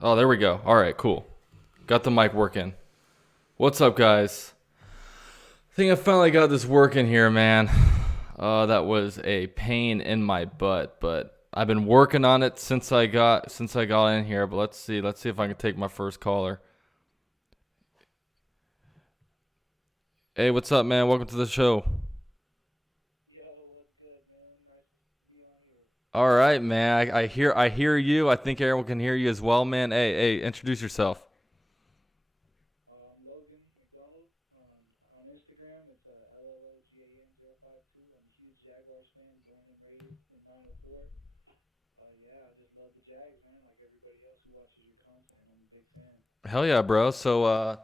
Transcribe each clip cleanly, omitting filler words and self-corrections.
Oh, there we go. All right, cool. Got the mic working. What's up, guys? I think I finally got this working here, man. That was a pain in my butt, but I've been working on it since I got in here. But let's see if I can take my first caller. Hey, what's up, man? Welcome to the show. All right, man. I hear you. I think everyone can hear you as well, man. Hey, introduce yourself. Logan McDonald on Instagram. It's LLOGAN052. I'm a huge Jaguars fan, born and raised in 904. Yeah, I just love the Jags, man. Like everybody else who watches your content, I'm a big fan. Hell yeah, bro. So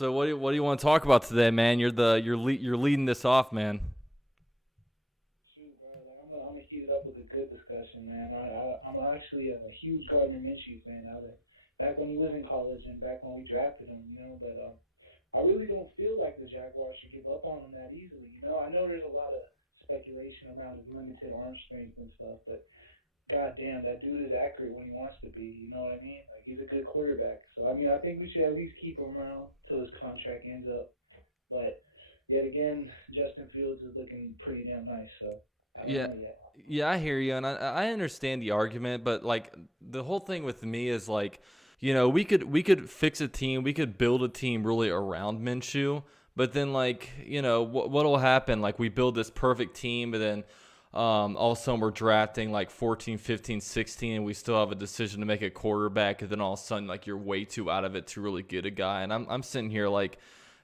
what do you want to talk about today, man? You're leading this off, man. Shoot, bro. Like I'm gonna heat it up with a good discussion, man. I'm actually a huge Gardner Minshew fan. Out of back when he was in college and back when we drafted him, you know. But I really don't feel like the Jaguars should give up on him that easily. You know, I know there's a lot of speculation around his limited arm strength and stuff, but god damn, that dude is accurate when he wants to be. You know what I mean? Like he's a good quarterback. So I mean, I think we should at least keep him around till his contract ends up. But yet again, Justin Fields is looking pretty damn nice. So I don't Yeah, know yet. yeah, I hear you, and I understand the argument, but like the whole thing with me is like, we could fix a team, we could build a team really around Minshew, but then like what'll happen? Like we build this perfect team, but then all of a sudden we're drafting like 14, 15, 16, and we still have a decision to make a quarterback, and then all of a sudden like you're way too out of it to really get a guy, and I'm sitting here like.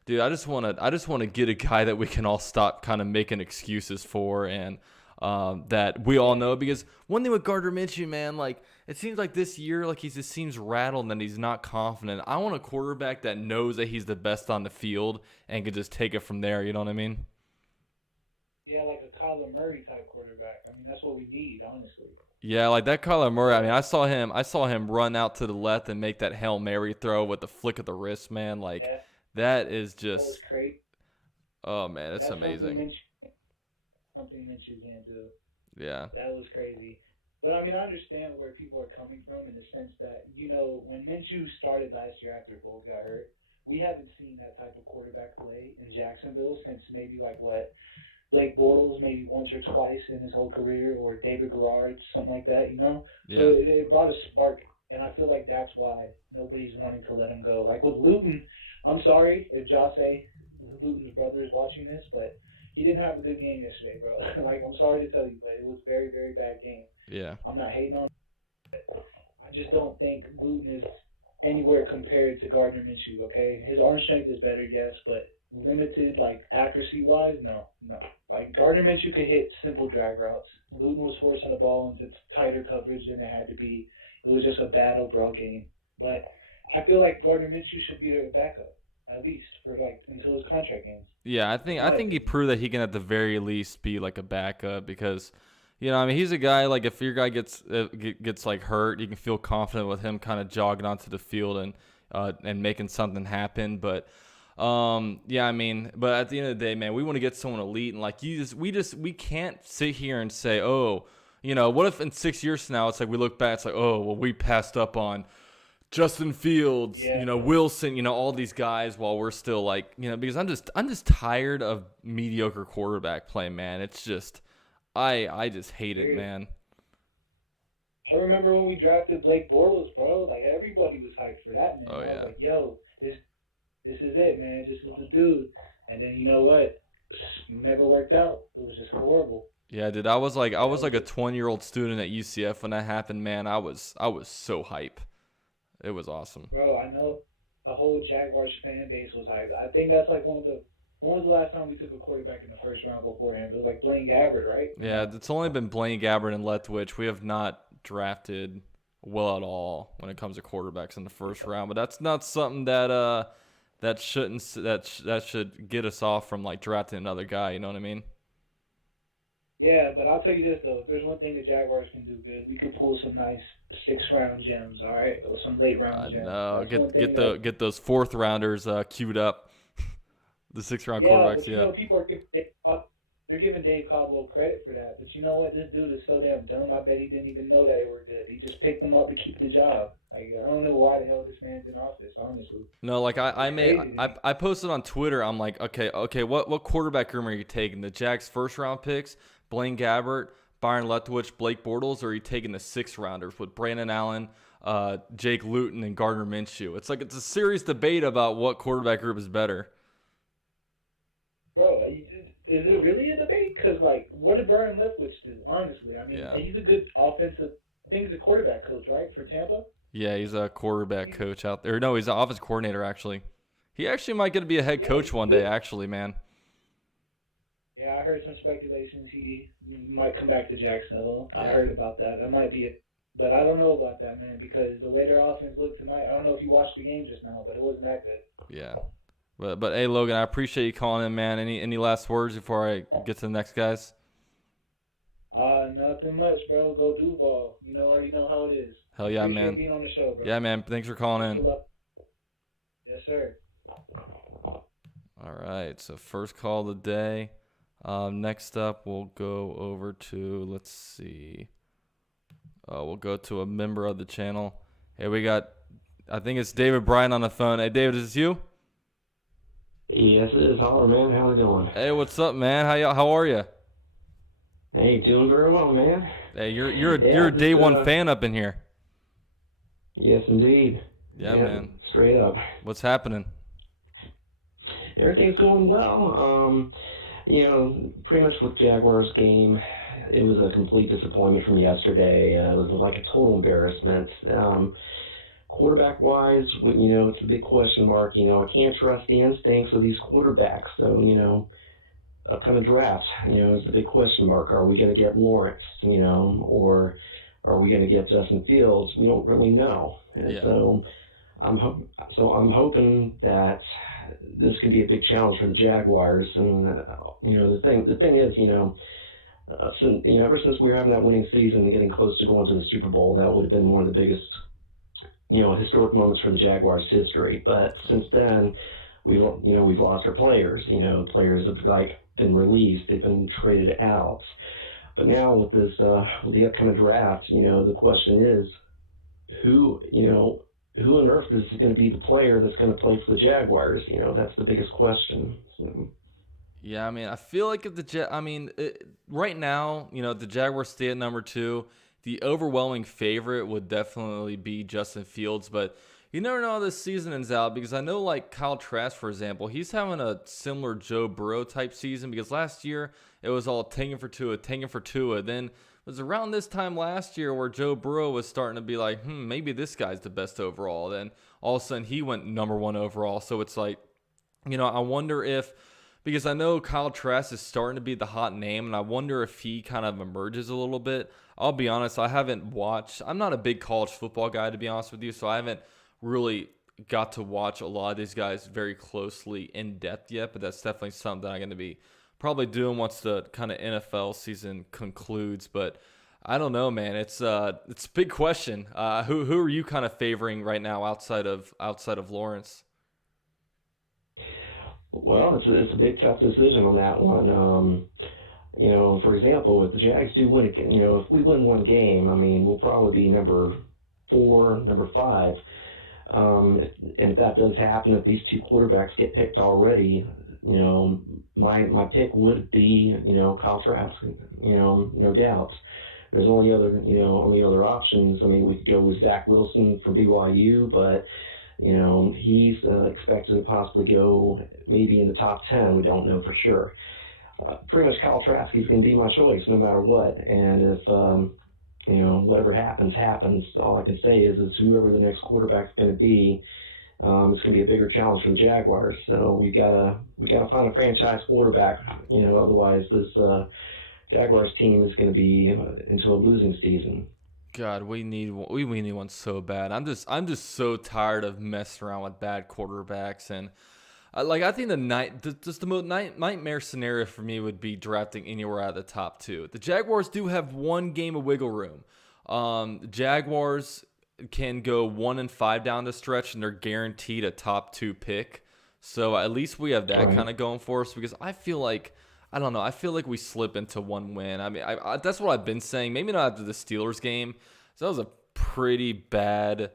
Dude, I just want to get a guy that we can all stop kind of making excuses for, and that we all Yeah, know. Because one thing with Gardner Minshew, man, like it seems like this year, like he just seems rattled and he's not confident. I want a quarterback that knows that he's the best on the field and can just take it from there. You know what I mean? yeah, like a Kyler Murray type quarterback. I mean, that's what we need, honestly. Yeah, like that Kyler Murray. I mean, But I saw him run out to the left and make that Hail Mary throw with the flick of the wrist, man. Like yeah, that is that was just, crazy. oh man, it's That's amazing. something Minshew can't do. Yeah, That was crazy. But I mean, I understand where people are coming from in the sense that when Minshew started last year after Foles got hurt, we haven't seen that type of quarterback play in Jacksonville since maybe like what Blake Bortles maybe once or twice in his whole career, or David Garrard, something like that. So yeah. it brought a spark, and I feel like that's why nobody's wanting to let him go. Like with Luton, I'm sorry if Jose Luton's brother is watching this, but he didn't have a good game yesterday, bro. Like I'm sorry to tell you, but it was a very very bad game. Yeah. I'm not hating on. I just don't think Luton is anywhere compared to Gardner Minshew. Okay, his arm strength is better, yes, but limited like accuracy wise, no, no. Like Gardner Minshew could hit simple drag routes. Luton was forcing the ball into tighter coverage than it had to be. It was just a bad overall game. But I feel like Gardner Minshew should be their backup at least for like until his contract ends. Yeah, I That's think I my think he opinion. proved that he can at the very least be like a backup because, I mean, he's a guy like if your guy gets like hurt, you can feel confident with him kind of jogging onto the field and making something happen. But yeah, I mean, but at the end of the day, man, we want to get someone elite, and like we can't sit here and say, oh, what if in 6 years from now it's like we look back, it's like, oh, well, we passed up on Justin Fields, Yeah, Wilson, all these guys while we're still like, because I'm just tired of mediocre quarterback play, man. It's just I just hate it, seriously. man. I remember when we drafted Blake Bortles, bro. Like everybody was hyped for that man. Oh I was yeah. like, yo, this is it, man. This is the dude. And then you know what? Never worked out. It was just horrible. Yeah, dude, I was like a That 20-year-old student at UCF when that happened, man. I was so hype. It was awesome. bro. I know the whole Jaguars fan base was hyped. I think that's like one of the. When was the last time we took a quarterback in the first round before him? It was like Blaine Gabbert, right? Yeah, No. it's only been Blaine Gabbert and Leftwich. We have not drafted well at all when it comes to quarterbacks in the first round, but that's not something that shouldn't that should get us off from like drafting another guy. You know what I mean? Yeah, but I'll tell you this though. If there's one thing the Jaguars can do good, we could pull some nice six-round gems. All right, or some late round I gems. know. That's one Get thing get that. the get those fourth rounders queued up. The 6th round Yeah, quarterbacks. but Yeah. people are they're giving Dave Caldwell credit for that. But you know what? This dude is so damn dumb. I bet he didn't even know that they were good. He just picked them up to keep the job. Like I don't know why the hell this man's in office. Honestly, No, like I it's made crazy to me. I posted on Twitter. I'm like, okay, what quarterback room are you taking? The Jags first round picks, Blaine Gabbert, Byron Leftwich, Blake Bortles, or are you taking the sixth rounders with Brandon Allen, Jake Luton, and Gardner Minshew? It's like it's a serious debate about what quarterback group is better. Bro, is it really a debate? Because like, what did Byron Leftwich do? Honestly, I mean, Yeah, he's a good offensive. I think he's a quarterback coach, right, for Tampa. yeah, he's a quarterback He's, coach out there. No, he's an offense coordinator actually. He actually might get to be a head yeah, coach he's one day. good. Actually, man. Yeah, I heard some speculations he might come back to Jacksonville. I Yeah. heard about that. That might be it. But I don't know about that, man, because the way their offense looked tonight, I don't know if you watched the game just now, but it wasn't that good. Yeah. But hey, Logan, I appreciate you calling in, man. Any last words before I get to the next guys? Nothing much, bro. Go Duval. Already know how it is. Hell yeah, Appreciate man. being on the show, bro. Yeah, man. Thanks for calling Best in. of luck. Yes, sir. All right. So first call of the day. Next up, we'll go over to let's see. We'll go to a member of the channel. Hey, we got. I think it's David Bryan on the phone. Hey, David, is this you? Yes, it is. Holler, man. How's it going? Hey, what's up, man? How are you? Hey, doing very well, man. Hey, you're Yeah, a day just, one fan up in here. Yes, indeed. Yeah, man. Straight up. What's happening? Everything's going well. Pretty much with Jaguars game, it was a complete disappointment from yesterday. It was like a total embarrassment. Quarterback-wise, it's a big question mark. I can't trust the instincts of these quarterbacks. So, upcoming draft, is the big question mark. Are we going to get Lawrence, or are we going to get Justin Fields? We don't really know. And Yeah. so I'm hoping that this can be a big challenge for the Jaguars. And the thing is, ever since we were having that winning season and getting close to going to the Super Bowl, that would have been one of the biggest, historic moments for the Jaguars' history. But since then, we've lost our players. Players have been released, they've been traded out. But now with this, with the upcoming draft, the question is, who on earth is going to be the player that's going to play for the Jaguars? That's the biggest question. So, Yeah, I mean, I feel like if right now, the Jaguars stay at number 2. The overwhelming favorite would definitely be Justin Fields, but you never know how this season ends out because I know, like Kyle Trask, for example, he's having a similar Joe Burrow type season because last year it was all tanking for Tua. Then it was around this time last year where Joe Burrow was starting to be like, maybe this guy's the best overall. Then all of a sudden he went number 1 overall. So it's like, I wonder if, because I know Kyle Trask is starting to be the hot name, and I wonder if he kind of emerges a little bit. I'll be honest, I haven't watched. I'm not a big college football guy, to be honest with you, so I haven't really got to watch a lot of these guys very closely in depth yet, but that's definitely something I'm going to be probably doing once the kind of NFL season concludes. But I don't know, man. It's a big question. Who are you kind of favoring right now outside of Lawrence? well, it's a big tough decision on that one. For example, if the Jags do win, if we win one game, I mean, we'll probably be number 4, number 5. And if that does happen, if these two quarterbacks get picked already, my pick would be, Kyle Trask, no doubt. There's only other options. I mean, we could go with Zach Wilson from BYU, but, he's expected to possibly go maybe in the top 10. We don't know for sure. Pretty much Kyle Trask is going to be my choice no matter what. And if, whatever happens. All I can say is whoever the next quarterback's going to be, it's going to be a bigger challenge for the Jaguars. So we gotta find a franchise quarterback. Otherwise this Jaguars team is going to be into a losing season. God, we need one so bad. I'm just so tired of messing around with bad quarterbacks, and I think the most nightmare scenario for me would be drafting anywhere out of the top 2. The Jaguars do have one game of wiggle room. Jaguars can go 1-5 down the stretch, and they're guaranteed a top 2 pick. So at least we have that kind of going for us because I feel like. I don't know. I feel like we slip into one win. I mean, that's what I've been saying. Maybe not after the Steelers game. So that was a pretty bad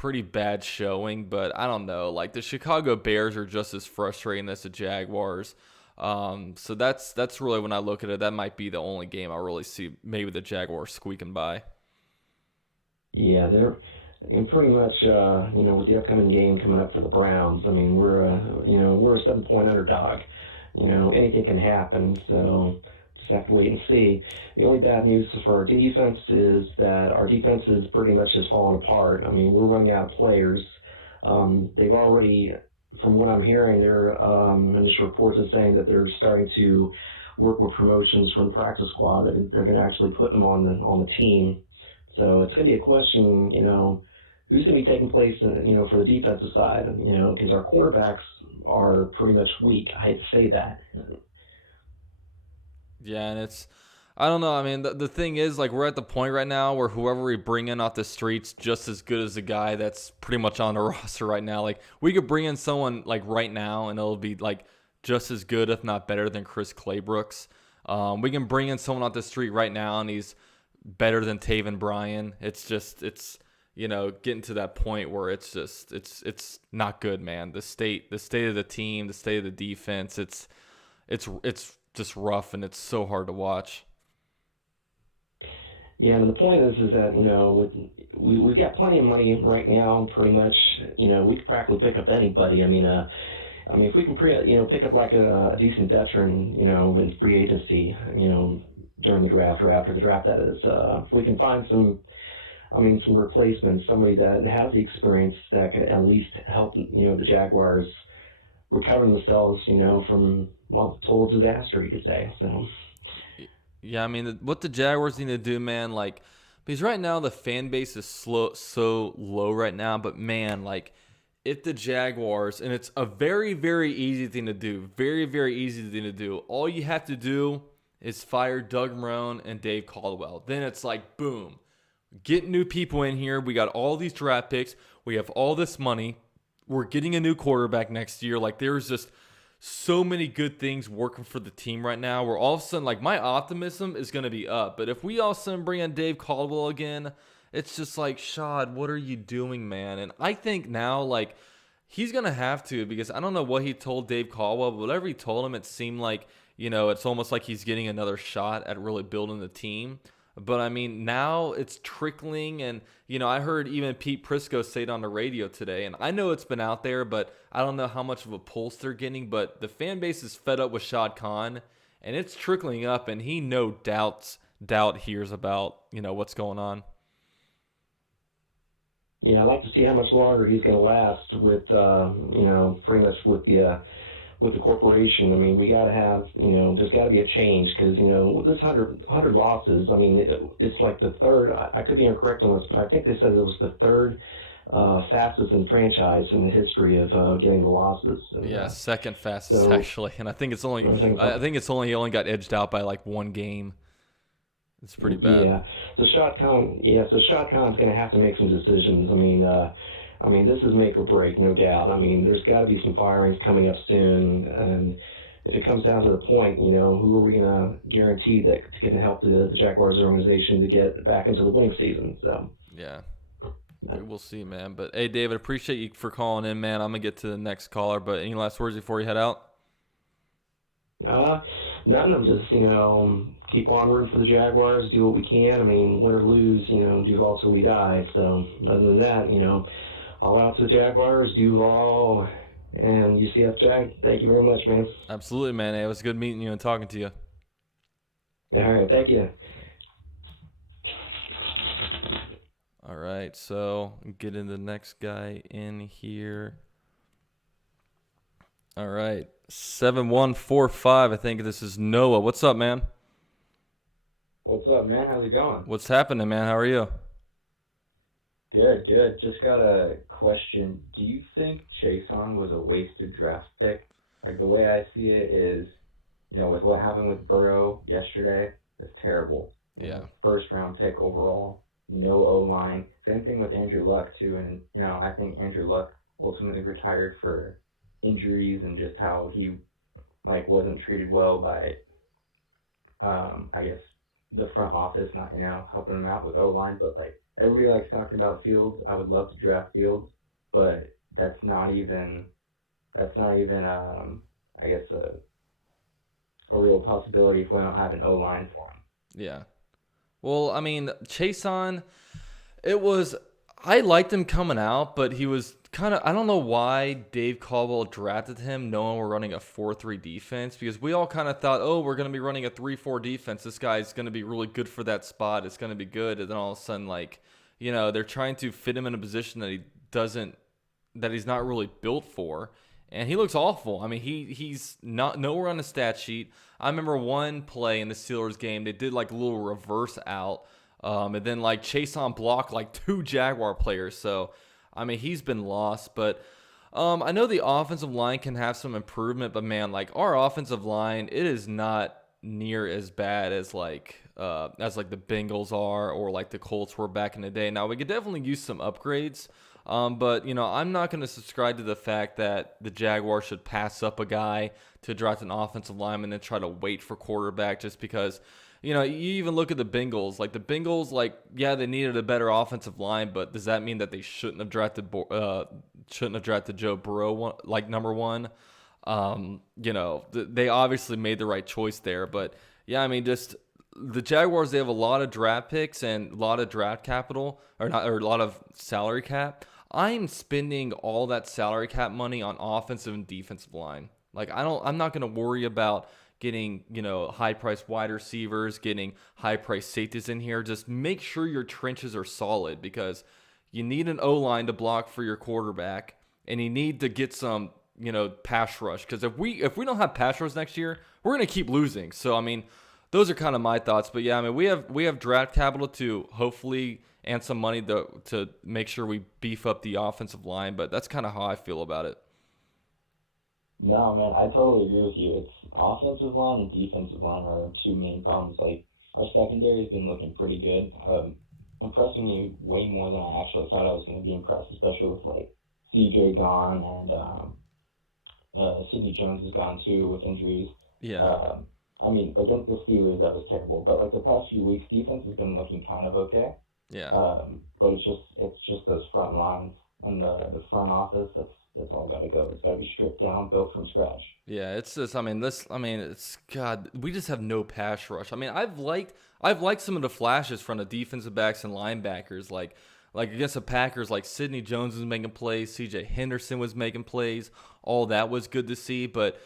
pretty bad showing, but I don't know. Like the Chicago Bears are just as frustrating as the Jaguars. So that's really when I look at it, that might be the only game I really see maybe the Jaguars squeaking by. Yeah, they're and pretty much, with the upcoming game coming up for the Browns. I mean, we're a 7 point underdog. Anything can happen. So just have to wait and see. The only bad news for our defense is that our defense is pretty much just falling apart. I mean, we're running out of players. They've already, from what I'm hearing, their initial reports is saying that they're starting to work with promotions from the practice squad. That they're going to actually put them on the team. So it's going to be a question, who's going to be taking place, for the defensive side, because our quarterbacks are pretty much weak. I hate to say that. Yeah, and I don't know. I mean, the thing is, like, we're at the point right now where whoever we bring in off the streets just as good as the guy that's pretty much on the roster right now. Like, we could bring in someone like right now, and it'll be like just as good, if not better, than Chris Claybrooks. We can bring in someone off the street right now, and he's better than Taven Bryan. It's getting to that point where it's not good, man. The state of the team, the state of the defense, it's just rough, and it's so hard to watch. Yeah, and the point is that we've got plenty of money right now. Pretty much, we could practically pick up anybody. If we can pick up like a decent veteran, in free agency, during the draft or after the draft, that is, if we can find some replacements, somebody that has the experience that could at least help, the Jaguars recover themselves, from total disaster, you could say. So. Yeah, I mean, what the Jaguars need to do, man, like, because right now the fan base is so low right now, but man, like, if the Jaguars, and it's a very, very easy thing to do, very, very easy thing to do, all you have to do is fire Doug Marrone and Dave Caldwell. Then it's like, boom, get new people in here. We got all these draft picks. We have all this money. We're getting a new quarterback next year. Like, there's just so many good things working for the team right now where all of a sudden, like, my optimism is going to be up. But if we all of a sudden bring in Dave Caldwell again, it's just like, Shad, what are you doing, man? And I think now, like, he's going to have to, because I don't know what he told Dave Caldwell, but whatever he told him, it seemed like, it's almost like he's getting another shot at really building the team. But, I mean, now it's trickling, and, I heard even Pete Prisco say it on the radio today, and I know it's been out there, but I don't know how much of a pulse they're getting, but the fan base is fed up with Shad Khan, and it's trickling up, and he no doubt hears about, what's going on. Yeah, I'd like to see how much longer he's going to last with, pretty much with the corporation. I mean, we got to have, there's got to be a change because, with this 100 losses, I mean, it's like the third, I could be incorrect on this, but I think they said it was the third fastest in franchise in the history of getting the losses. And, yeah, second fastest actually, and I think it's only he only got edged out by like one game. It's pretty bad. Yeah. So Shad Khan's going to have to make some decisions. I mean, this is make or break, no doubt. I mean, there's got to be some firings coming up soon, and if it comes down to the point, who are we going to guarantee that can help the Jaguars organization to get back into the winning season? So. Yeah. We'll see, man. But hey, David, appreciate you for calling in, man. I'm gonna get to the next caller, but any last words before you head out? Nothing. I'm just, keep on rooting for the Jaguars, do what we can. I mean, win or lose, Duval till we die. So, other than that, all out to the Jaguars, Duval, and UCF Jag. Thank you very much, man. Absolutely, man. Hey, it was good meeting you and talking to you. All right. Thank you. All right, so getting the next guy in here. All right, 7145. I think this is Noah. What's up, man? What's up, man? How's it going? What's happening, man? How are you? Good, good. Just got a question. Do you think Chason was a wasted draft pick? Like, the way I see it is, with what happened with Burrow yesterday, it's terrible. Yeah. First round pick overall, no O-line. Same thing with Andrew Luck, too. And, I think Andrew Luck ultimately retired for injuries and just how he, wasn't treated well by, I guess, the front office, not, helping him out with O-line. But, everybody likes talking about Fields. I would love to draft Fields, but that's not even I guess a real possibility if we don't have an O line for him. Yeah. Well, I mean, Chason, it was, I liked him coming out, but he was kind of, I don't know why Dave Caldwell drafted him knowing we're running a 4-3 defense, because we all kind of thought, oh, we're going to be running a 3-4 defense. This guy's going to be really good for that spot. It's going to be good. And then all of a sudden, like, they're trying to fit him in a position that he's not really built for. And he looks awful. I mean, he's not nowhere on the stat sheet. I remember one play in the Steelers game, they did like a little reverse out, and then like Chason blocked like 2 Jaguar players. So, I mean, he's been lost. But I know the offensive line can have some improvement, but man, like our offensive line, it is not near as bad as like the Bengals are or like the Colts were back in the day. Now we could definitely use some upgrades. But, I'm not going to subscribe to the fact that the Jaguars should pass up a guy to draft an offensive lineman and try to wait for quarterback just because, you even look at the Bengals. Like, the Bengals, like, yeah, they needed a better offensive line, but does that mean that they shouldn't have drafted Joe Burrow, like, number one? They obviously made the right choice there. But, yeah, I mean, just the Jaguars, they have a lot of draft picks and a lot of draft capital, or a lot of salary cap. I'm spending all that salary cap money on offensive and defensive line. Like, I'm not going to worry about getting, high-priced wide receivers, getting high-priced safeties in here. Just make sure your trenches are solid, because you need an O-line to block for your quarterback, and you need to get some, pass rush. Because if we don't have pass rush next year, we're going to keep losing. So, I mean, those are kind of my thoughts. But yeah, I mean, we have draft capital to hopefully, and some money to make sure we beef up the offensive line. But that's kind of how I feel about it. No, man, I totally agree with you. It's offensive line and defensive line are our 2 main problems. Like, our secondary has been looking pretty good, impressing me way more than I actually thought I was going to be impressed, especially with like CJ gone and Sidney Jones is gone too with injuries. Yeah. I mean, against the Steelers, that was terrible. But like the past few weeks, defense has been looking kind of okay. Yeah. But it's just those front lines and the front office. That's all got to go. It's got to be stripped down, built from scratch. Yeah, it's just. It's God. We just have no pass rush. I mean, I've liked some of the flashes from the defensive backs and linebackers, like against the Packers, like Sidney Jones was making plays, C.J. Henderson was making plays. All that was good to see, but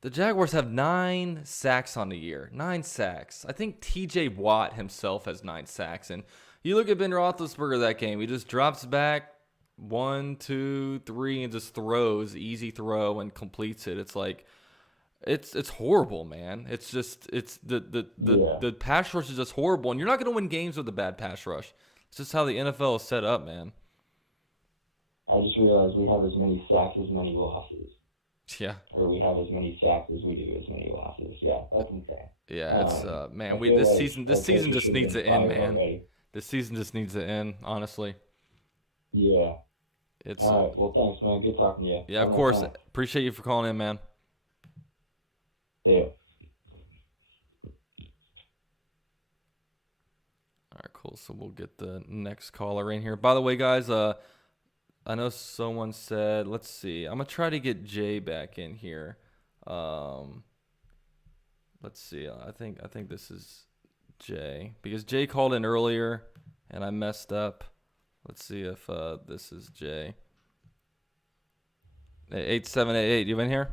the Jaguars have 9 sacks on the year. 9 sacks. I think T.J. Watt himself has 9 sacks. And you look at Ben Roethlisberger that game. He just drops back 1, 2, 3 and just throws, easy throw, and completes it. It's like, it's horrible, man. It's just, the pass rush is just horrible. And you're not going to win games with a bad pass rush. It's just how the NFL is set up, man. I just realized we have as many sacks as many losses. Yeah. Or we have as many sacks as we do as many losses. Yeah, that's insane. Yeah, it's man. This season just needs to end, man. Already. This season just needs to end, honestly. Yeah. It's all right. Well, thanks, man. Good talking to you. Yeah, of course. Appreciate you for calling in, man. Yeah. All right, cool. So we'll get the next caller in here. By the way, guys, I know someone said, let's see. I'm going to try to get Jay back in here. Let's see. I think this is Jay, because Jay called in earlier and I messed up. Let's see if this is Jay. 8788, you in here?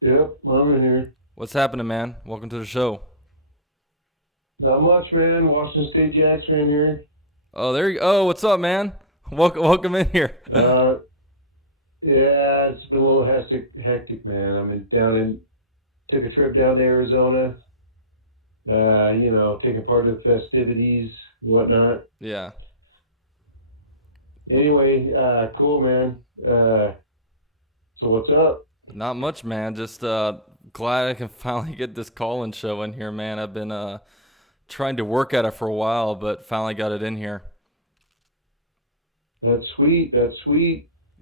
Yep, I'm in here. What's happening, man? Welcome to the show. Not much, man. Washington State Jacks fan here. Oh, there you go. Oh, what's up, man? Welcome in here. Yeah, it's been a little hectic, man. Took a trip down to Arizona. Taking part of the festivities, whatnot. Yeah. Anyway, cool, man. So what's up? Not much, man. Just glad I can finally get this call-in show in here, man. I've been trying to work at it for a while, but finally got it in here. That's sweet.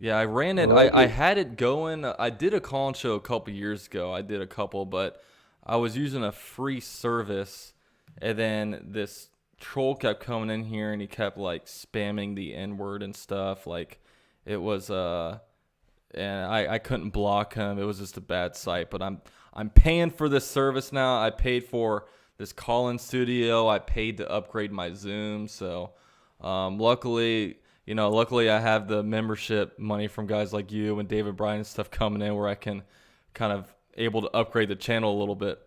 Yeah, I ran it. I had it going. I did a call-in show a couple years ago. I did a couple, but I was using a free service, and then this troll kept coming in here and he kept like spamming the N word and stuff. Like it was and I couldn't block him. It was just a bad site. But I'm paying for this service now. I paid for this call-in studio. I paid to upgrade my Zoom. So luckily I have the membership money from guys like you and David Bryan and stuff coming in where I can kind of able to upgrade the channel a little bit.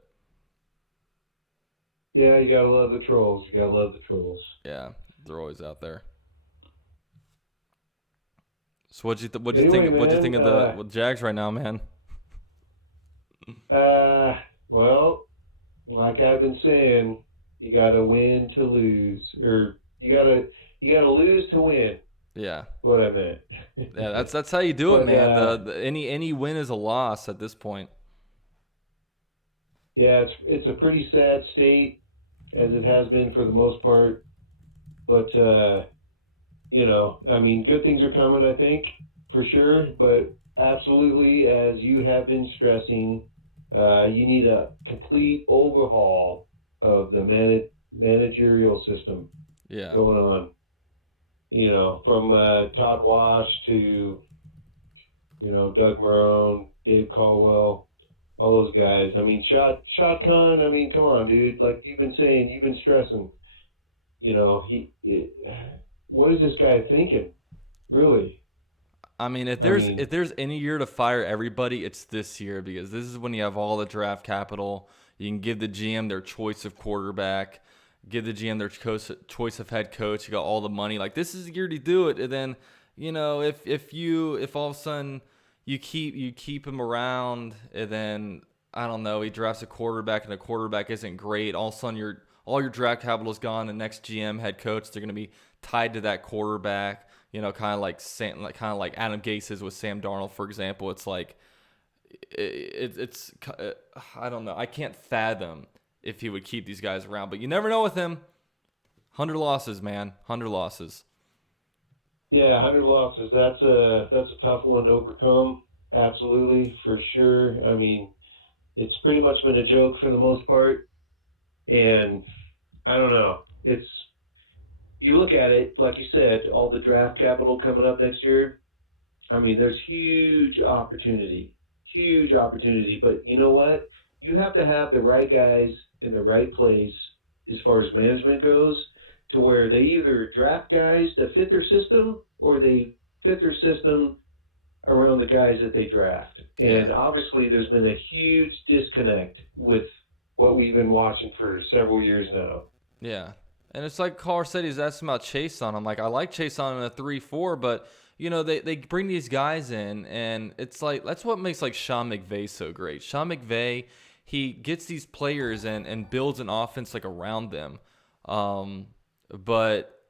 Yeah, you gotta love the trolls. You gotta love the trolls. Yeah, they're always out there. So what'd you Anyway, think? What'd you think of man, the Jags right now, man? Well, like I've been saying, you gotta win to lose, or you gotta lose to win. Yeah, What I meant. yeah. That's how you do it, But, man. Any win is a loss at this point. Yeah, it's a pretty sad state, as it has been for the most part. But I mean, good things are coming, I think, for sure. But absolutely, as you have been stressing, you need a complete overhaul of the managerial system Yeah, going on. From Todd Wash to Doug Marrone, Dave Caldwell, all those guys. I mean, Shad Khan. I mean, come on, dude. Like you've been saying, you've been stressing. What is this guy thinking? Really? I mean, if I there's mean- if there's any year to fire everybody, it's this year because this is when you have all the draft capital. You can give the GM their choice of quarterback, give the GM their choice of head coach. You got all the money. Like this is the year to do it. And then if all of a sudden you keep him around, and then I don't know, he drafts a quarterback and the quarterback isn't great. All of a sudden all your draft capital is gone. The next GM head coach, they're going to be tied to that quarterback. Kind of like Adam Gase is with Sam Darnold, for example. It's like it's I don't know. I can't fathom if he would keep these guys around, but you never know with him. 100 losses, man. 100 losses. Yeah, 100 losses. That's a tough one to overcome. Absolutely, for sure. I mean, it's pretty much been a joke for the most part, and I don't know. You look at it, like you said, all the draft capital coming up next year. I mean, there's huge opportunity, but you know what? You have to have the right guys in the right place as far as management goes, to where they either draft guys that fit their system or they fit their system around the guys that they draft. And obviously there's been a huge disconnect with what we've been watching for several years now. Yeah. And it's like Carr said, he's asking about Chase on. I'm like, I like Chase on in a 3-4, but they bring these guys in, and it's like that's what makes like Sean McVay so great. Sean McVay, he gets these players and builds an offense like around them. But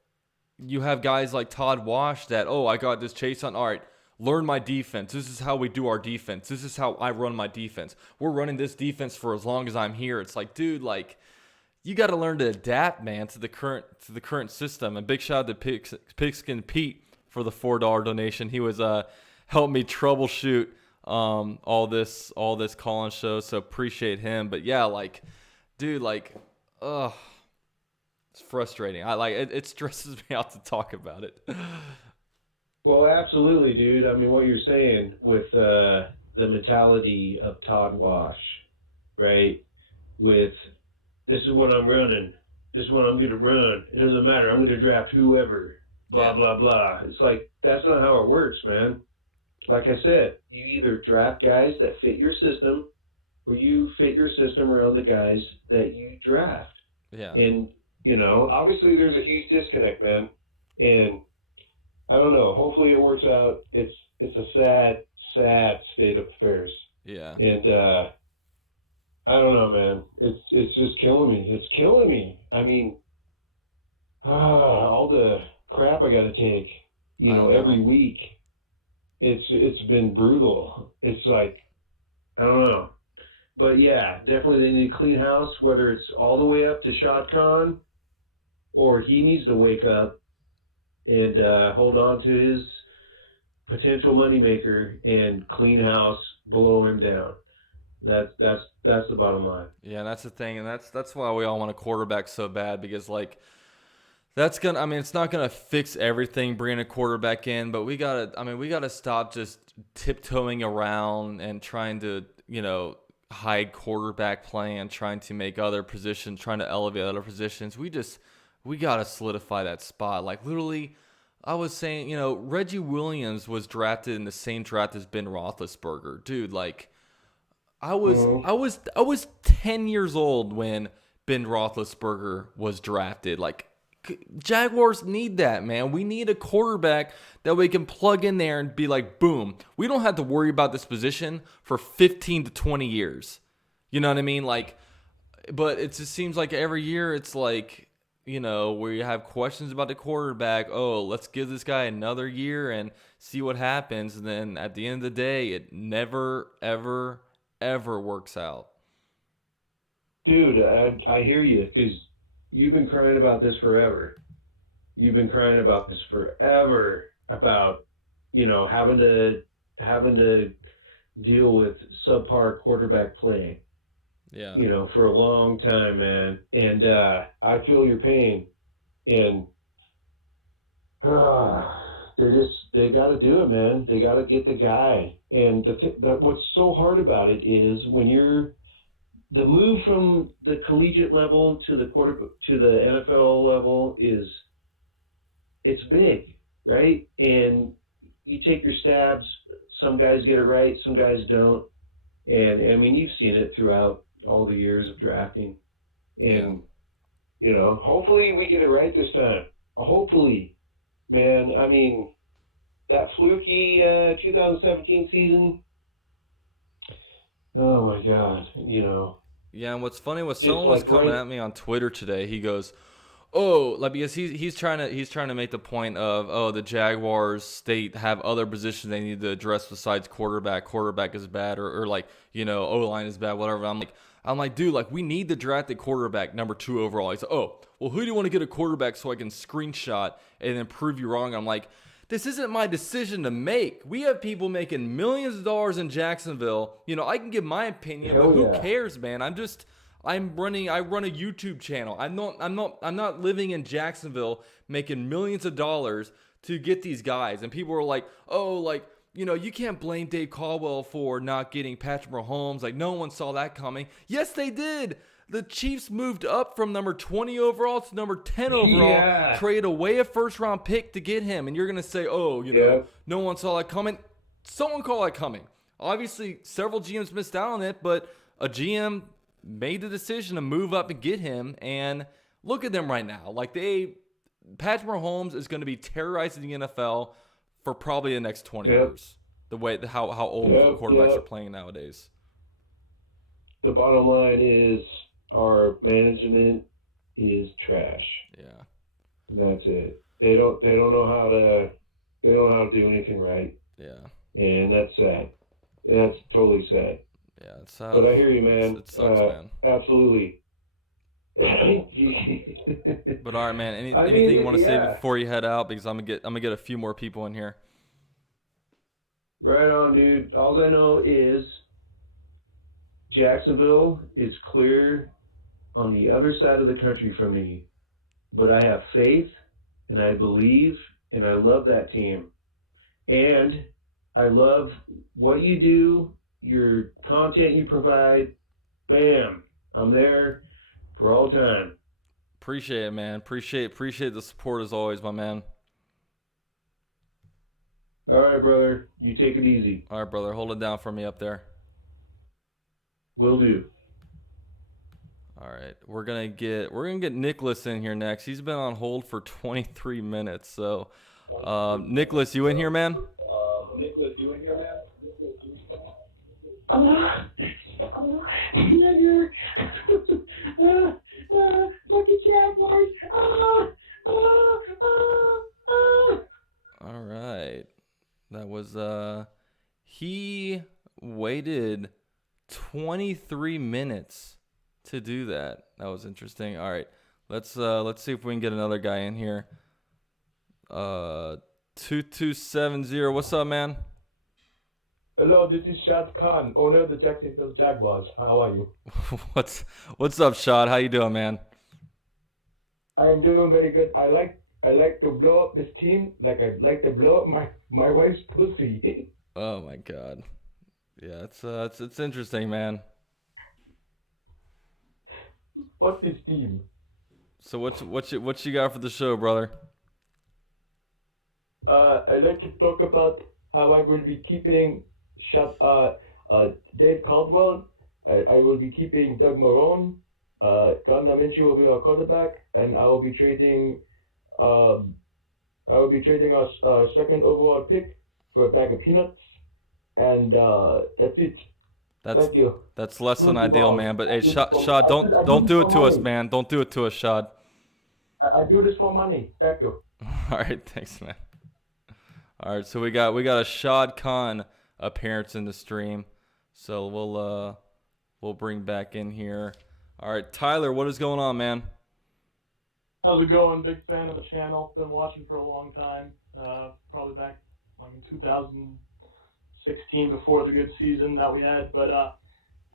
you have guys like Todd Wash that, I got this Chase on. All right, learn my defense. This is how we do our defense. This is how I run my defense. We're running this defense for as long as I'm here. It's like, dude, like you got to learn to adapt, man, to the current system. And big shout out to Pigskin Pete for the $4 donation. He was helped me troubleshoot all this call-in show, so appreciate him. But yeah, like, dude, like, it's frustrating. I like it stresses me out to talk about it. Well, absolutely, dude. I mean, what you're saying with the mentality of Todd Wash, right? With this is what I'm running. This is what I'm going to run. It doesn't matter. I'm going to draft whoever. Blah, blah, blah. It's like, that's not how it works, man. Like I said, you either draft guys that fit your system or you fit your system around the guys that you draft. Yeah. And, obviously there's a huge disconnect, man. And I don't know. Hopefully it works out. It's a sad, sad state of affairs. Yeah. And, I don't know, man. It's just killing me. It's killing me. I mean, all the crap I got to take, every week. It's been brutal. It's like, I don't know. But yeah, definitely they need to clean house, whether it's all the way up to Shad Khan or he needs to wake up and hold on to his potential moneymaker and clean house, blow him down. That's the bottom line. Yeah, that's the thing, and that's why we all want a quarterback so bad, because like That's gonna. I mean, it's not gonna fix everything, bringing a quarterback in, but we gotta. I mean, we gotta stop just tiptoeing around and trying to, hide quarterback play and trying to make other positions, trying to elevate other positions. We gotta solidify that spot. Like literally, I was saying, Reggie Williams was drafted in the same draft as Ben Roethlisberger, dude. Like, I was 10 years old when Ben Roethlisberger was drafted. Like, Jaguars need that, man. We need a quarterback that we can plug in there and be like, boom. We don't have to worry about this position for 15 to 20 years. You know what I mean? Like, but it just seems like every year it's like, where you have questions about the quarterback. Oh, let's give this guy another year and see what happens. And then at the end of the day, it never, ever, ever works out. Dude, I hear you, because you've been crying about this forever. You've been crying about this forever about, having to deal with subpar quarterback play. Yeah. For a long time, man. And I feel your pain. And they got to do it, man. They got to get the guy. And what's so hard about it is when the move from the collegiate level to the NFL level it's big, right? And you take your stabs. Some guys get it right, some guys don't. And I mean, you've seen it throughout all the years of drafting. And hopefully we get it right this time. Hopefully, man. I mean, that fluky 2017 season. Oh my God, Yeah, and what's funny was someone was coming at me on Twitter today. He goes, "Oh, like because he's trying to make the point of, oh, the Jaguars have other positions they need to address besides quarterback. Quarterback is bad, or like O-line is bad, whatever." I'm like, dude, like we need to draft a quarterback number 2 overall. He's like, "Oh, well, who do you want to get a quarterback so I can screenshot and then prove you wrong?" I'm like, this isn't my decision to make. We have people making millions of dollars in Jacksonville. I can give my opinion, but who cares, man? I run a YouTube channel. I'm not living in Jacksonville making millions of dollars to get these guys. And people are like, "Oh, like, you can't blame Dave Caldwell for not getting Patrick Mahomes. Like, no one saw that coming." Yes, they did. The Chiefs moved up from number 20 overall to number 10 overall, traded away a first-round pick to get him. And you're going to say, oh, no one saw that coming. Someone saw that coming. Obviously, several GMs missed out on it, but a GM made the decision to move up and get him. And look at them right now. Like, Patrick Mahomes is going to be terrorizing the NFL for probably the next 20 years, how old quarterbacks are playing nowadays. The bottom line is, our management is trash. Yeah. That's it. They don't know how to do anything right. Yeah. And that's sad. That's totally sad. Yeah, but I hear you, man. It sucks, man. Absolutely. But all right, man. Anything you want to say before you head out? Because I'm gonna get a few more people in here. Right on, dude. All I know is Jacksonville is clear on the other side of the country from me, but I have faith and I believe and I love that team, and I love what you do, your content you provide. Bam, I'm there for all time. Appreciate it, man. Appreciate the support as always, my man. All right, brother. You take it easy. All right, brother. Hold it down for me up there. Will do. All right, we're gonna get Nicholas in here next. He's been on hold for 23 minutes. So, Nicholas, you in here, man? Fucking Jaguars. All right, that was he waited 23 minutes to do that. That was interesting. All right, let's see if we can get another guy in here. 2270. What's up, man? Hello, this is Shad Khan, owner of the Jacksonville Jaguars. How are you? What's up, Shad? How you doing, man? I am doing very good. I like to blow up this team like I like to blow up my wife's pussy. Oh my God. Yeah, it's interesting, man. What's this team? So what you got for the show, brother? I'd like to talk about how I will be keeping Dave Caldwell. I will be keeping Doug Marrone. Gardner Minshew will be our quarterback, and I will be trading our second overall pick for a bag of peanuts, and that's it. That's Thank you. that's less than Thank you, ideal, Bob. man. But I hey, do this for- Shad, I don't this do for it to us, money. man. Don't do it to us, Shad. I do this for money. Thank you. All right, thanks, man. All right, so we got a Shad Khan appearance in the stream, so we'll bring back in here. All right, Tyler, what is going on, man? How's it going? Big fan of the channel. Been watching for a long time. Probably back like in 2016 before the good season that we had. But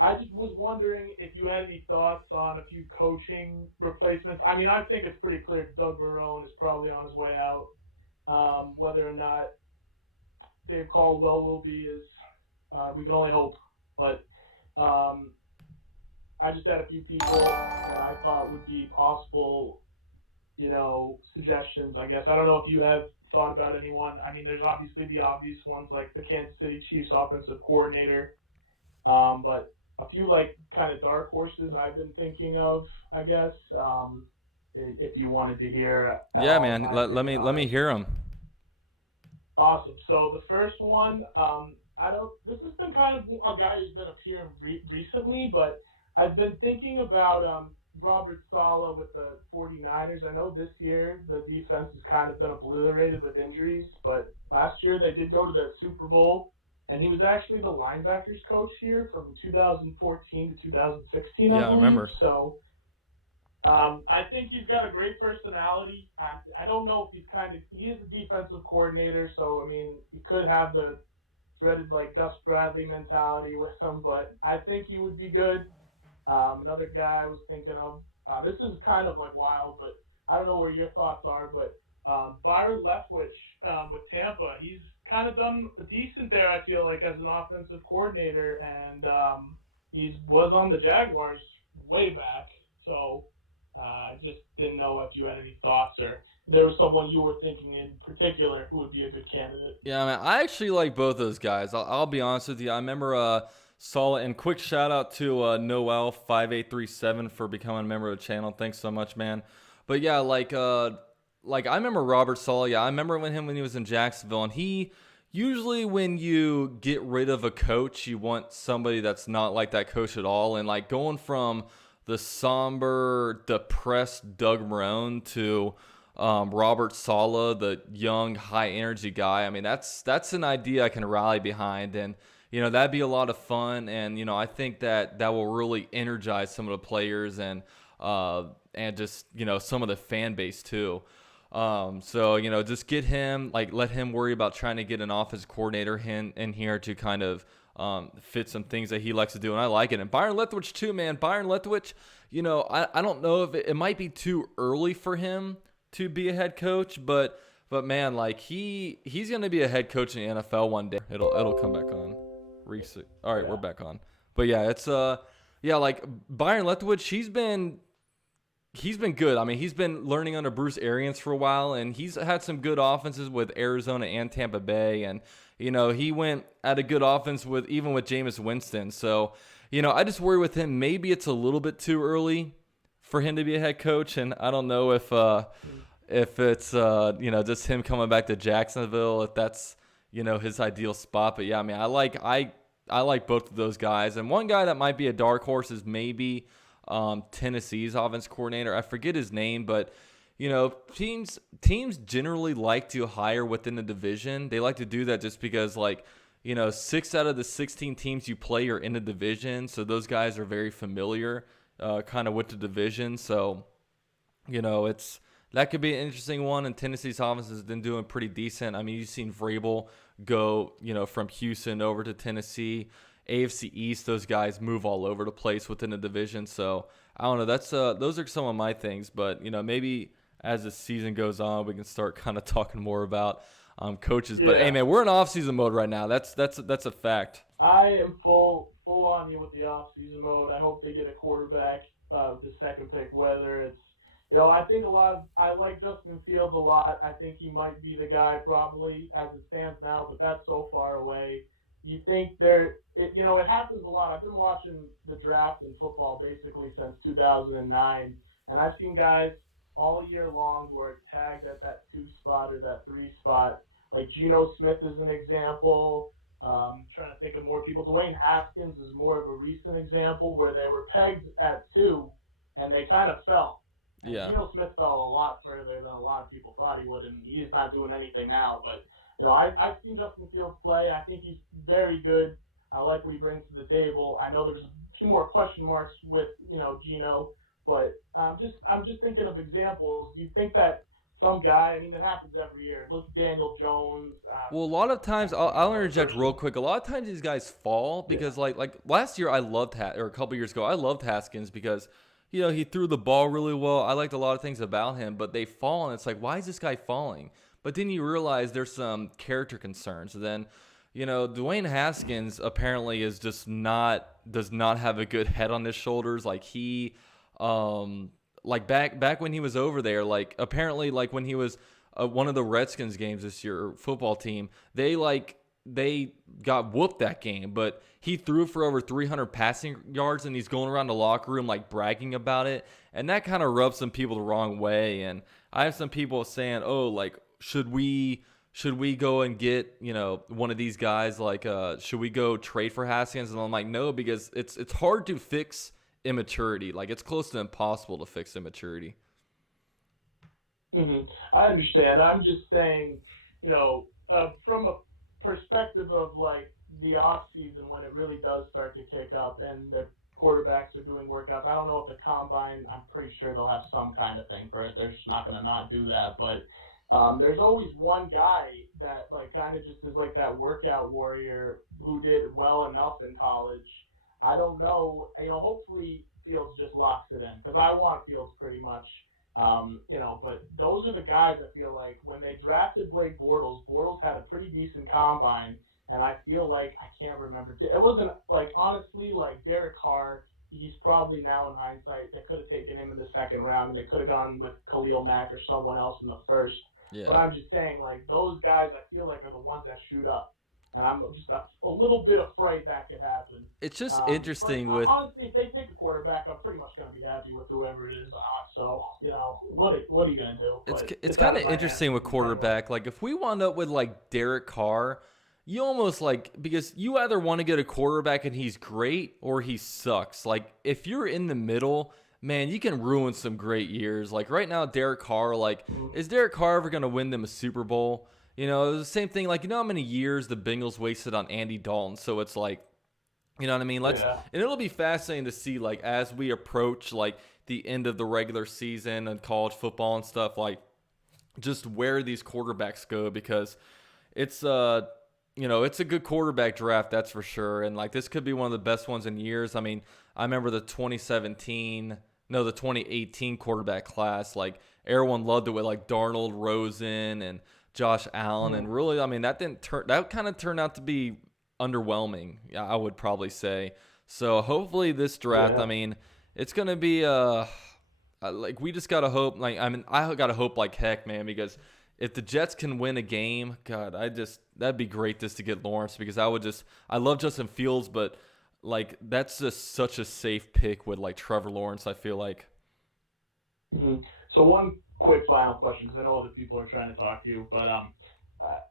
I just was wondering if you had any thoughts on a few coaching replacements. I mean, I think it's pretty clear Doug Marrone is probably on his way out. Whether or not Dave Caldwell will be is we can only hope. But I just had a few people that I thought would be possible, suggestions, I guess. I don't know if you have thought about anyone. I mean, there's obviously the obvious ones like the Kansas City Chiefs offensive coordinator, but a few like kind of dark horses I've been thinking of, I guess. If you wanted to hear. Yeah, man. Let me hear him. Awesome. So the first one, this has been kind of a guy who's been appearing recently, but I've been thinking about Robert Saleh with the 49ers. I know this year the defense has kind of been obliterated with injuries, but last year they did go to the Super Bowl, and he was actually the linebackers coach here from 2014 to 2016, Yeah, I believe. I remember. So I think he's got a great personality. I don't know if he is a defensive coordinator, so, I mean, he could have the dreaded, like, Gus Bradley mentality with him, but I think he would be good. Another guy I was thinking of, this is kind of like wild, but I don't know where your thoughts are, but Byron Leftwich with Tampa, he's kind of done decent there, I feel like, as an offensive coordinator, and he was on the Jaguars way back, so I just didn't know if you had any thoughts or there was someone you were thinking in particular who would be a good candidate. Yeah, man. I actually like both those guys. I'll be honest with you. I remember Saleh, and quick shout out to Noel5837 for becoming a member of the channel. Thanks so much, man. But yeah, like I remember Robert Saleh. Yeah, I remember when he was in Jacksonville, and he usually when you get rid of a coach, you want somebody that's not like that coach at all. And like going from the somber, depressed Doug Marrone to Robert Saleh, the young, high energy guy. I mean, that's an idea I can rally behind, and that'd be a lot of fun. And I think that will really energize some of the players and just some of the fan base too. So just get him, like, let him worry about trying to get an offensive coordinator in here to kind of fit some things that he likes to do, and I like it. And Byron Leftwich too, man. Byron Leftwich, I don't know if it might be too early for him to be a head coach, but man, like he's gonna be a head coach in the NFL one day. It'll come back on. All right, yeah. We're back on. But yeah, it's like Byron Leftwich, he's been good. I mean, he's been learning under Bruce Arians for a while, and he's had some good offenses with Arizona and Tampa Bay, and he went at a good offense with Jameis Winston. So, I just worry with him. Maybe it's a little bit too early for him to be a head coach, and I don't know if it's just him coming back to Jacksonville, if that's his ideal spot. But yeah, I mean, I like both of those guys, and one guy that might be a dark horse is maybe Tennessee's offense coordinator. I forget his name, but teams generally like to hire within the division. They like to do that just because, like, 6 out of the 16 teams you play are in the division, so those guys are very familiar kind of with the division. So that could be an interesting one, and Tennessee's offense has been doing pretty decent. I mean, you've seen Vrabel go from Houston over to Tennessee, AFC East, those guys move all over the place within the division. So I don't know. That's those are some of my things. But maybe as the season goes on, we can start kind of talking more about coaches. But hey, man, we're in off-season mode right now. That's a fact. I am full on you with the off-season mode. I hope they get a quarterback the second pick, whether it's I think I like Justin Fields a lot. I think he might be the guy probably as it stands now, but that's so far away. You think it happens a lot. I've been watching the draft in football basically since 2009, and I've seen guys all year long who are tagged at that 2 spot or that 3 spot. Like Geno Smith is an example. Trying to think of more people. Dwayne Haskins is more of a recent example where they were pegged at 2 and they kind of fell. And Yeah. Geno Smith fell a lot further than a lot of people thought he would, and he's not doing anything now. But I've seen Justin Fields play. I think he's very good. I like what he brings to the table. I know there's a few more question marks with Geno, but I'm just thinking of examples. Do you think that some guy? I mean, that happens every year. Look at Daniel Jones. Well, a lot of times, I'll interject real quick. A lot of times these guys fall because, like last year, or a couple years ago, I loved Haskins because, he threw the ball really well. I liked a lot of things about him, but they fall, and it's like, why is this guy falling? But then you realize there's some character concerns. Then, Dwayne Haskins apparently does not have a good head on his shoulders. Like he, back when he was over there, like apparently like when he was one of the Redskins games this year, football team, they got whooped that game, but he threw for over 300 passing yards, and he's going around the locker room like bragging about it, and that kind of rubs some people the wrong way. And I have some people saying, "Oh, like should we go and get one of these guys? Like, should we go trade for Haskins?" And I'm like, no, because it's hard to fix immaturity. Like it's close to impossible to fix immaturity. I understand. I'm just saying, from a perspective of like the off season when it really does start to kick up and the quarterbacks are doing workouts. I don't know if the combine. I'm pretty sure they'll have some kind of thing for it. They're just not going to not do that, but. There's always one guy that like kind of just is like that workout warrior who did well enough in college. I don't know. Hopefully Fields just locks it in because I want Fields pretty much. But those are the guys I feel like when they drafted Blake Bortles had a pretty decent combine, and I feel like I can't remember. It wasn't like honestly like Derek Carr. He's probably now in hindsight they could have taken him in the second round and they could have gone with Khalil Mack or someone else in the first. Yeah. But I'm just saying, like, those guys I feel like are the ones that shoot up. And I'm just a little bit afraid that could happen. It's just interesting with... Honestly, if they take a quarterback, I'm pretty much going to be happy with whoever it is. So, what are you going to do? It's kind of interesting with quarterback. Like, if we wound up with, like, Derek Carr, you almost, because you either want to get a quarterback and he's great or he sucks. Like, if you're in the middle... Man, you can ruin some great years. Like right now, Derek Carr, is Derek Carr ever going to win them a Super Bowl? It was the same thing. Like, how many years the Bengals wasted on Andy Dalton? So it's like, you know what I mean? And it'll be fascinating to see, like, as we approach, like, the end of the regular season and college football and stuff, like, just where these quarterbacks go because it's, it's a good quarterback draft, that's for sure. And, like, this could be one of the best ones in years. I mean, I remember the 2018 quarterback class. Like, everyone loved it with, like, Darnold, Rosen, and Josh Allen. And really, I mean, that kind of turned out to be underwhelming, I would probably say. So, hopefully this draft, I mean, it's going to be, we just got to hope. Like, I mean, I got to hope like heck, man, because if the Jets can win a game, God, that'd be great just to get Lawrence because I love Justin Fields, but like that's just such a safe pick with like Trevor Lawrence, I feel like. So one quick final question because I know other people are trying to talk to you, but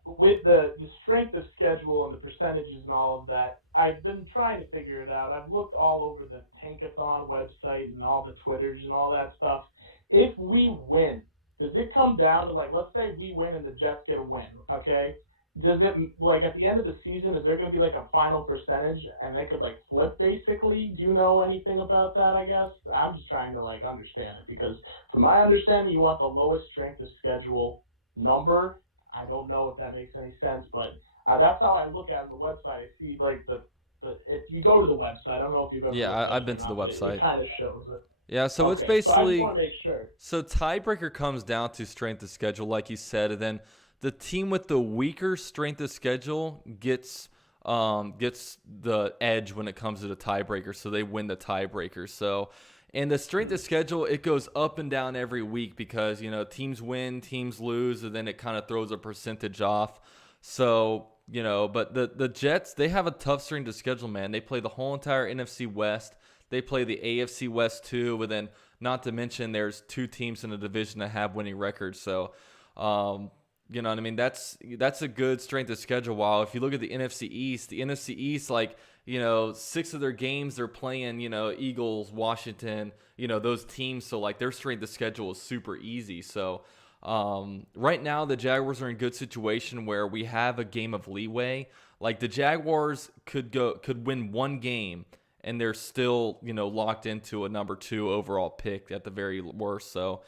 with the strength of schedule and the percentages and all of that, I've been trying to figure it out. I've looked all over the Tankathon website and all the Twitters and all that stuff. If we win, does it come down to, like, let's say we win and the Jets get a win, okay? Does it, like, at the end of the season, is there going to be, like, a final percentage and they could, like, flip, basically? Do you know anything about that, I guess? I'm just trying to, like, understand it because from my understanding, you want the lowest strength of schedule number. I don't know if that makes any sense, but that's how I look at it on the website. I see, like, the But if you go to the website, I don't know if you've ever Yeah, looked at I've it been or to the not, but website. It kind of shows it. Yeah, so it's Okay, so I just basically want to make sure. so tiebreaker comes down to strength of schedule, like you said, and then the team with the weaker strength of schedule gets the edge when it comes to the tiebreaker, so they win the tiebreaker. So, and the strength of schedule, it goes up and down every week because teams win, teams lose, and then it kind of throws a percentage off. So but the Jets, they have a tough strength of schedule, man. They play the whole entire NFC West. They play the AFC West too, but then not to mention there's two teams in the division that have winning records. So, you know what I mean? That's a good strength of schedule. While if you look at the NFC East, like, 6 of their games they're playing, Eagles, Washington, those teams. So like their strength of schedule is super easy. So right now the Jaguars are in a good situation where we have a game of leeway. Like the Jaguars could win one game and they're still, locked into a number 2 overall pick at the very worst. So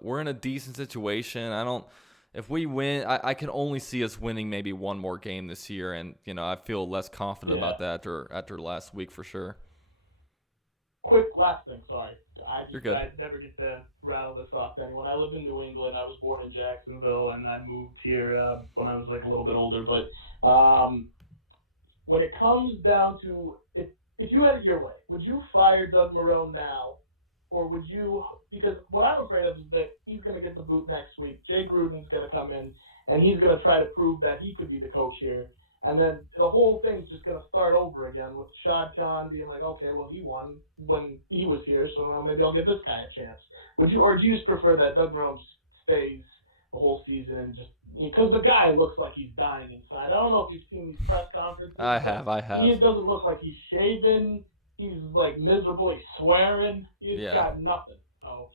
we're in a decent situation. If we win, I can only see us winning maybe one more game this year, and I feel less confident about that after last week for sure. Quick last thing, sorry. You're good. I never get to rattle this off to anyone. I live in New England. I was born in Jacksonville, and I moved here when I was like a little bit older. But when it comes down to if you had it your way, would you fire Doug Marrone now, or would you? Because what I'm afraid of is that he's going to get the boot next week. Jay Gruden's going to come in, and he's going to try to prove that he could be the coach here. And then the whole thing's just going to start over again with Shad Khan being like, okay, well, he won when he was here, so well, maybe I'll give this guy a chance. Or do you just prefer that Doug Marrone stays the whole season and just – because the guy looks like he's dying inside. I don't know if you've seen these press conferences. I have. He doesn't look like he's shaven. He's, like, miserable. He's swearing. He's got nothing. So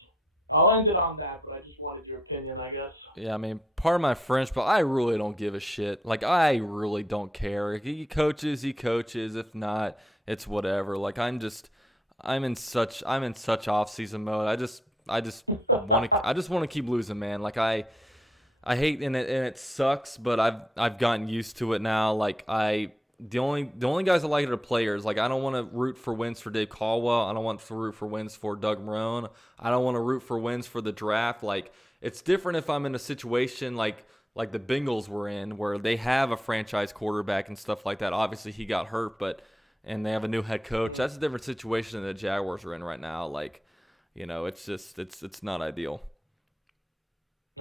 I'll end it on that, but I just wanted your opinion, I guess. Yeah, I mean, pardon my French, but I really don't give a shit. Like, I really don't care. If he coaches, he coaches. If not, it's whatever. Like, I'm in such off-season mode. I just want to keep losing, man. Like, I hate and it sucks, but I've gotten used to it now. Like, the only guys I like are the players. Like, I don't want to root for wins for Dave Caldwell. I don't want to root for wins for Doug Marrone. I don't want to root for wins for the draft. Like, it's different if I'm in a situation like the Bengals were in, where they have a franchise quarterback and stuff like that. Obviously, he got hurt, and they have a new head coach. That's a different situation than the Jaguars are in right now. Like, it's just it's not ideal.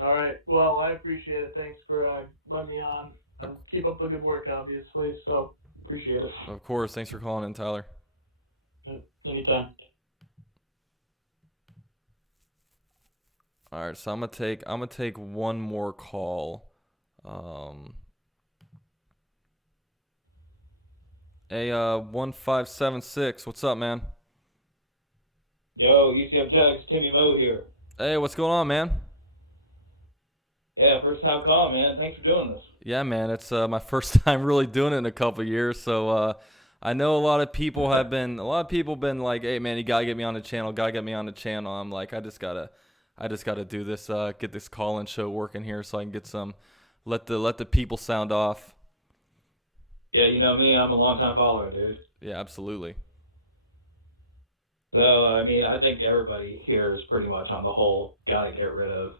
All right. Well, I appreciate it. Thanks for letting me on. Keep up the good work, obviously. So appreciate it. Of course. Thanks for calling in, Tyler. Anytime. All right. So I'm gonna take one more call. Hey, 1576. What's up, man? Yo, UCF Jags, Timmy Moe here. Hey, what's going on, man? Yeah, first time call, man. Thanks for doing this. Yeah, man, it's my first time really doing it in a couple of years. So I know a lot of people been like, "Hey, man, you gotta get me on the channel. Gotta get me on the channel." I'm like, I just gotta do this. Get this call-in show working here, so I can get some. Let the people sound off. Yeah, you know me. I'm a long-time follower, dude. Yeah, absolutely. So I mean, I think everybody here is pretty much on the whole gotta get rid of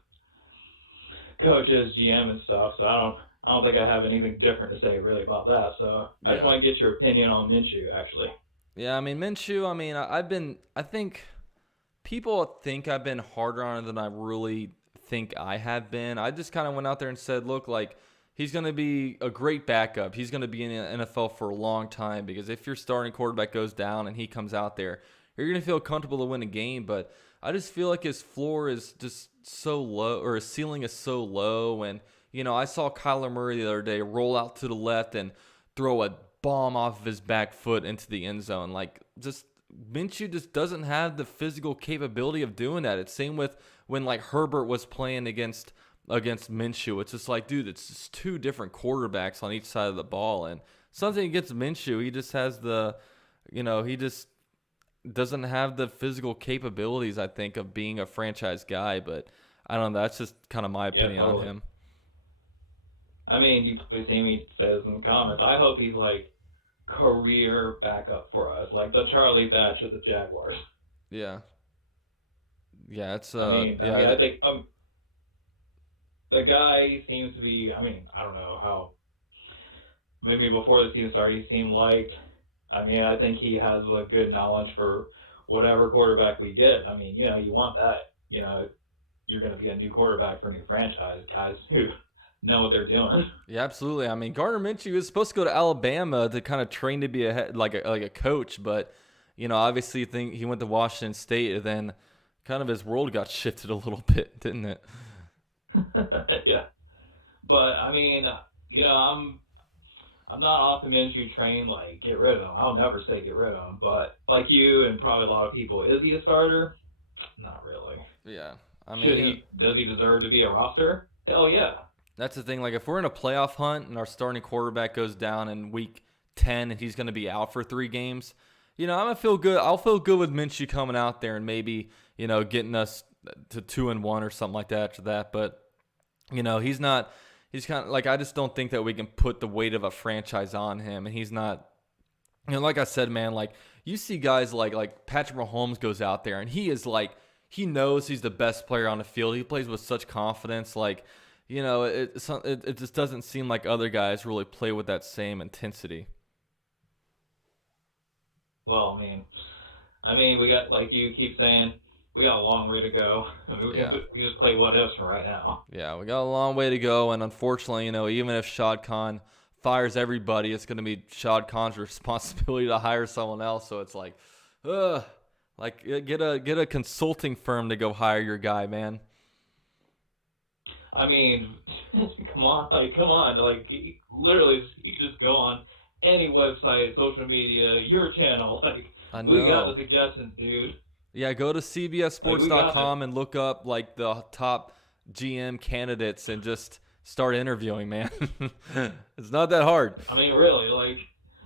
coaches, GM, and stuff. So I don't think I have anything different to say really about that. So I just want to get your opinion on Minshew, actually. Yeah, I mean Minshew. I mean, I think people think I've been harder on it than I really think I have been. I just kind of went out there and said, look, like, he's going to be a great backup. He's going to be in the NFL for a long time, because if your starting quarterback goes down and he comes out there, you're going to feel comfortable to win a game. But I just feel like his floor is just so low, or his ceiling is so low. And, I saw Kyler Murray the other day roll out to the left and throw a bomb off of his back foot into the end zone. Like, just Minshew just doesn't have the physical capability of doing that. It's same with when, like, Herbert was playing against Minshew. It's just like, dude, it's just two different quarterbacks on each side of the ball. And something against Minshew, he just has he just doesn't have the physical capabilities, I think, of being a franchise guy. But I don't know. That's just kind of my opinion on him. I mean, you probably see me says in the comments, I hope he's like career backup for us, like the Charlie Batch of the Jaguars. Yeah. Yeah, it's I think the guy seems to be. I mean, I don't know how. Maybe before the season started, he seemed like. I mean, I think he has a good knowledge for whatever quarterback we get. I mean, you want that. You're going to be a new quarterback for a new franchise, guys who know what they're doing. Yeah, absolutely. I mean, Gardner Minshew was supposed to go to Alabama to kind of train to be like a coach, but obviously he went to Washington State, and then kind of his world got shifted a little bit, didn't it? Yeah, but I mean, I'm not off the Minshew train. Like, get rid of him. I'll never say get rid of him, but like you and probably a lot of people, is he a starter? Not really. Yeah, I mean, does he deserve to be a roster? Hell yeah. That's the thing. Like, if we're in a playoff hunt and our starting quarterback goes down in week 10 and he's going to be out for 3 games, I'm gonna feel good. I'll feel good with Minshew coming out there and maybe getting us to 2-1 or something like that after that. But he's not. He's kind of like, I just don't think that we can put the weight of a franchise on him, and he's not. Like I said, man, like you see guys like Patrick Mahomes goes out there and he is like, he knows he's the best player on the field. He plays with such confidence. Like, it just doesn't seem like other guys really play with that same intensity. Well, I mean, we got, like you keep saying, we got a long way to go. I mean, we just play what ifs for right now. Yeah, we got a long way to go, and unfortunately, even if Shad Khan fires everybody, it's going to be Shad Khan's responsibility to hire someone else. So it's like, get a consulting firm to go hire your guy, man. I mean, come on, like literally, you can just go on any website, social media, your channel, like we got the suggestions, dude. Yeah, go to CBSSports.com and look up like the top GM candidates and just start interviewing, man. It's not that hard. I mean, really,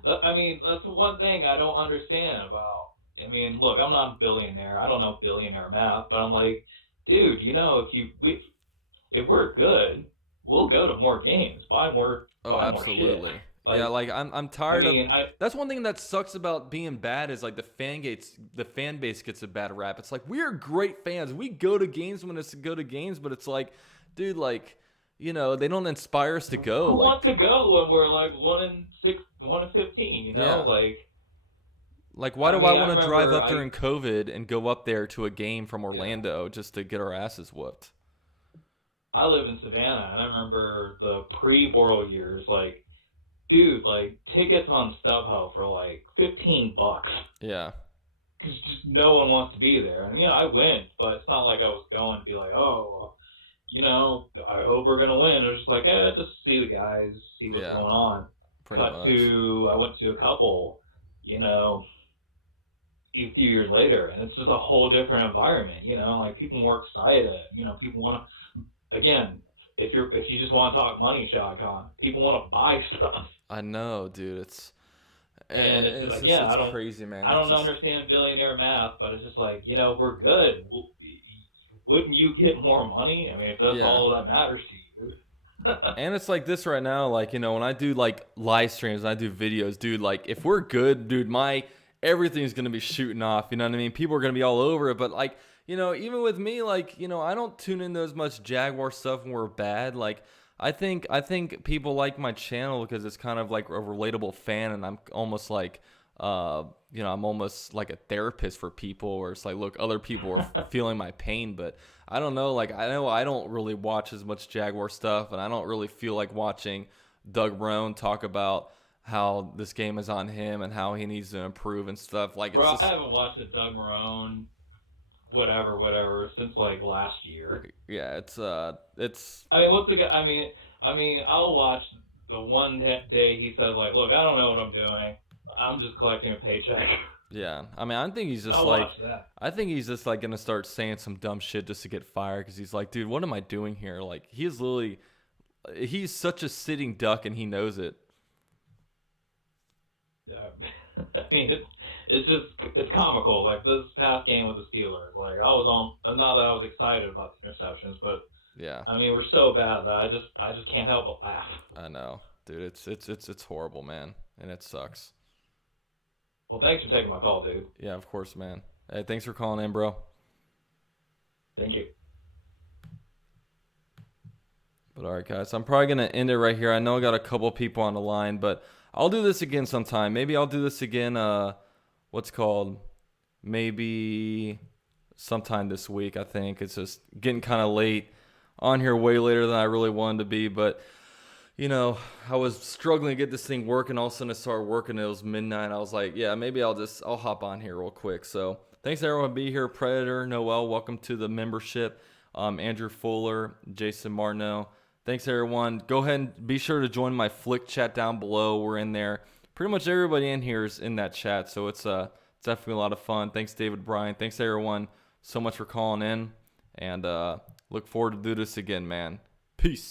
that's the one thing I don't understand about. I mean, look, I'm not a billionaire. I don't know billionaire math, but I'm like, dude, if we're good, we'll go to more games, buy more. Absolutely. More shit. I'm tired of. That's one thing that sucks about being bad is like the fan base gets a bad rap. It's like, we're great fans. We go to games when it's to go to games, but it's like, dude, they don't inspire us to go. Who wants to go when we're like 1-6, 1-15? Like, why do I want to drive up during COVID and go up there to a game from Orlando just to get our asses whooped? I live in Savannah, and I remember the pre-Borough years, dude, tickets on StubHub for $15. Yeah. Because just no one wants to be there. And, I went, but it's not like I was going to be like, oh, I hope we're going to win. It was just like, just see the guys, see what's going on. I went to a couple, a few years later, and it's just a whole different environment, people more excited, people want to, again, if you just want to talk money, Shad Khan, people want to buy stuff. I know, dude. It's crazy, man. I don't understand billionaire math, but it's just like, we're good. Wouldn't you get more money? I mean, if that's all that matters to you. And it's like this right now, when I do live streams, and I do videos, dude, if we're good, dude, everything's gonna be shooting off. You know what I mean? People are gonna be all over it, but even with me, I don't tune into as much Jaguar stuff when we're bad. I think people like my channel because it's kind of like a relatable fan, and I'm almost I'm almost like a therapist for people, where it's like, look, other people are feeling my pain, but I don't know. I know I don't really watch as much Jaguar stuff, and I don't really feel like watching Doug Rohn talk about how this game is on him and how he needs to improve and stuff. I haven't watched the Doug Marone whatever since last year. Yeah, it's. I mean, what's the guy? I mean, I'll watch the one day he says look, I don't know what I'm doing. I'm just collecting a paycheck. Yeah, I mean, I think he's just I think he's just gonna start saying some dumb shit just to get fired, because he's like, dude, what am I doing here? He's such a sitting duck, and he knows it. I mean, it's comical. This past game with the Steelers, not that I was excited about the interceptions, but yeah, I mean, we're so bad that I just can't help but laugh. I know, dude. It's horrible, man, and it sucks. Well, thanks for taking my call, dude. Yeah, of course, man. Hey, thanks for calling in, bro. Thank you. But all right, guys, I'm probably going to end it right here. I know I got a couple people on the line, but I'll do this again sometime. Maybe I'll do this again, maybe sometime this week, I think. It's just getting kind of late on here, way later than I really wanted to be. But, I was struggling to get this thing working. All of a sudden, it started working. It was midnight. I was like, yeah, maybe I'll hop on here real quick. So thanks, everyone, for being here. Predator, Noel, welcome to the membership. Andrew Fuller, Jason Martineau. Thanks, everyone. Go ahead and be sure to join my Flick chat down below. We're in there. Pretty much everybody in here is in that chat, so it's definitely a lot of fun. Thanks, David Bryan. Thanks, everyone, so much for calling in, and look forward to do this again, man. Peace.